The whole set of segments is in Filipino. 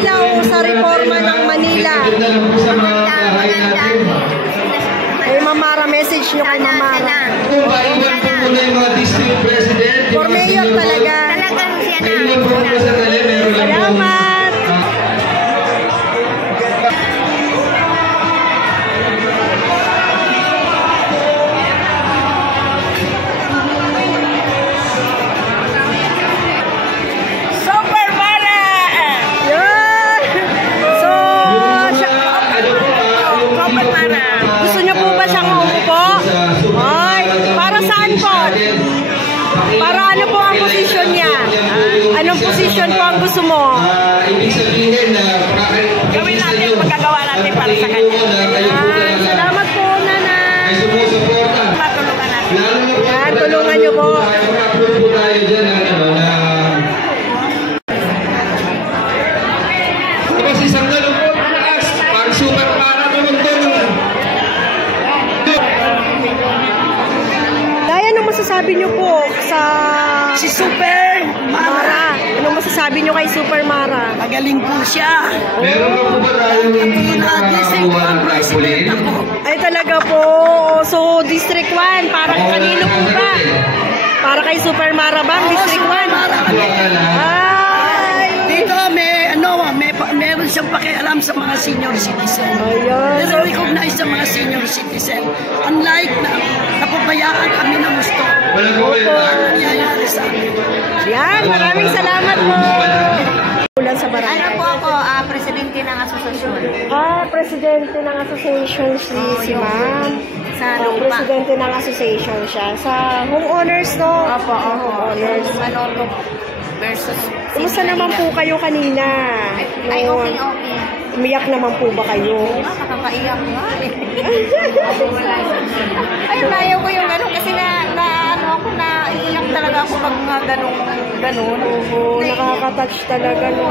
ilaw sa reforma ng Manila. Ay, Mamara, message nyo kay Mamara. For mayor talaga. Talagang siya na. Salamat. Para ano po ang posisyon niya? Anong posisyon po ang gusto mo? Ibig sabihin na gawin natin, magagawa natin para sa kanya. Salamat po, Nanay. May sumusuporta. Matulungan natin. Yan, tulungan niyo po. Mag-upload po tayo dyan na tapos isang galong po malakas. Pag super para tumutulong. Daya, anong masasabi niyo po sa Si Super Mara? Anong masasabi niyo kay Super Mara? magaling po siya. Meron po ba tayong nakakuha ng tagpulin? Ay, talaga po. So, District 1, para kanino po ba? Para kay Super Mara ba? District 1? Ay! Dito meron siyang pakialam sa mga senior citizen. Ayan. Nare-recognize sa mga senior citizen. Unlike na napabayaan kami ng gusto. Wala po kayo. Nangyayari sa amin. Yan, maraming salamat po. Ulan sa barangay. Ano po ako, presidente ng asosasyon. Presidente ng association si Ma'am. Sa lupa. Presidente ng association siya. Sa homeowners, no? Opo. Homeowners. Manoto versus... Kumusta naman po kayo kanina? Ay, okay. Umiyak naman po ba kayo? Nakakaiyak nga. Ay, ayaw ko yung gano'n kasi naiiyak talaga ako pag mga gano'n. Oo, nakaka-touch talaga, no?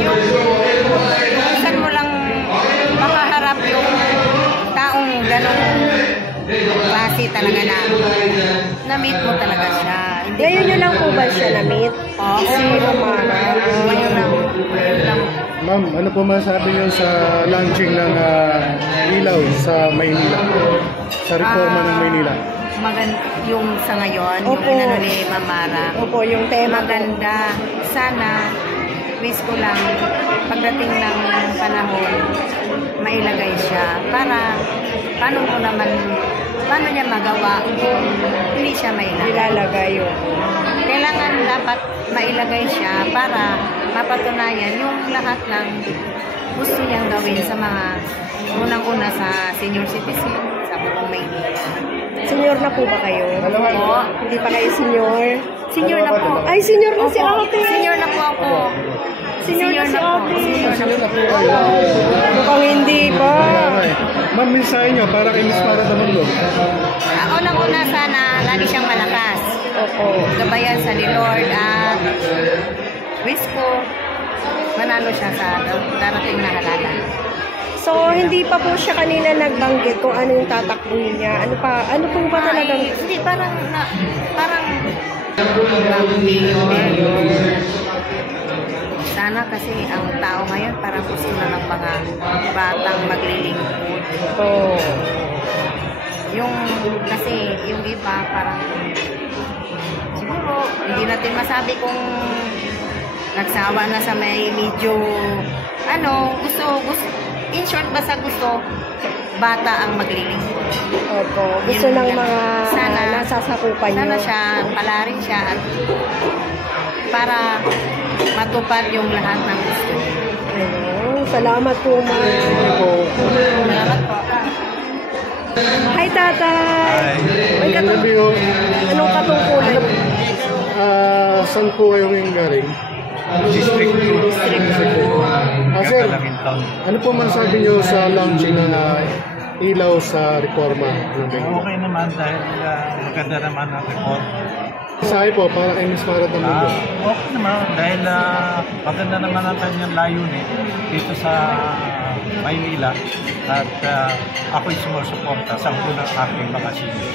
Yung minsan mo lang makaharap yung taong gano'n klase talaga na-meet mo talaga siya. Ngayon nyo lang po ba siya na-meet? Si Mamara. Ngayon lang. Ma'am, ano po masasabi niyo sa launching ng ilaw sa Maynila? Sa reforma ng Maynila? Yung sa ngayon, Opo. yung inano ni Mamara. Opo, yung tema. Maganda. Sana, wish ko lang, pagdating ng panahon, mailagay siya. Paano niya magawa kung hindi siya mailagay? Ilalagay yun. Kailangan dapat mailagay siya para mapatunayan yung lahat ng gusto niyang gawin sa mga unang-una sa senior citizen, sa buong Maynila. Senior na po ba kayo? Oo. Hindi pa kayo senior? Senior na po. Ay, senior na si Ate. Senior na po ako. Senior na si Ate. Sino na po kayo? Mukhang hindi pa. Ma'am, mensahe niyo para kay Miss Mara Damanglo. Unang-una sana, lagi siyang malakas. Opo. Gabayan sa ni Lord at wish ko manalo siya sa darating na halalan. So, hindi pa po siya kanina nagbanggit kung ano yung tatakbuhin niya. Ano po ba talagang... Hindi, parang sana kasi ang tao ngayon parang gusto na ng mga batang maglilingkod. Oh. Kasi yung iba parang siguro hindi natin masabi kung nagsawa na sa may medyo gusto in short basta gusto bata ang maglilingkod. Opo. Gusto ng mga nasasakupan niyo. Sana siya, palarin siya at para matupad yung lahat ng gusto. Salamat po, Ma'am. Salamat po. Hi, Tatay. May anong katungkulan? Saan po kayo ngayon galing? District 2. Sir, ano po masasabi niyo sa launching ng ilaw sa reforma ng Maynila? Okay naman dahil maganda naman ang reform. Mensahe po para kay Miss Mara Damanglo. Okay naman dahil maganda naman ang kanyang layunin dito sa Maynila at ako'y sumusuporta sa unang aking mga senior.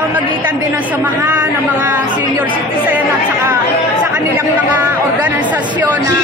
pamamagitan din ng samahan ng mga senior citizen at saka sa kanilang mga organisasyon na